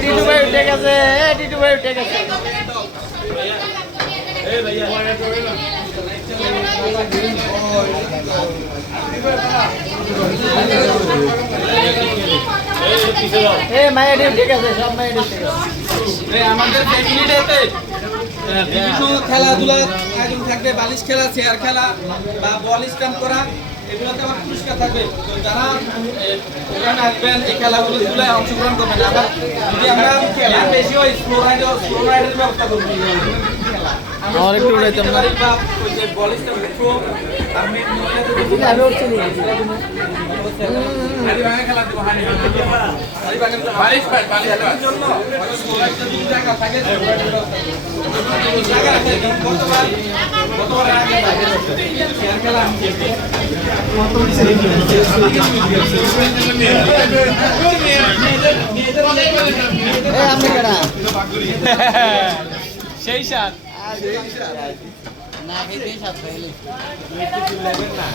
টিটু ভাই উঠে গেছে, টিটু ভাই উঠে গেছে। মায়ের উঠে গেছে, সব মায়ের উঠে গেছে। আমাদের বিভিন্ন খেলাধুলা আয়োজন থাকবে, বালিশ খেলা, চেয়ার খেলা বা বল স্টাম্প করা, এগুলোতে আমার পুরস্কার থাকবে। তো যারা ওখানে আসবেন এই খেলাগুলোয় অংশগ্রহণ করবেন। আবার যদি আমরা বেশি হয় স্লো রাইডের ব্যবস্থা করবো। আমার একটু উড়াইতাম না। বল স্টাম্প থ্রো আর খেলা দেবো। বালিশের জন্য জায়গা থাকে, গতবার চেয়ার খেলা সেই সাত না খেতে সাত পাইলে না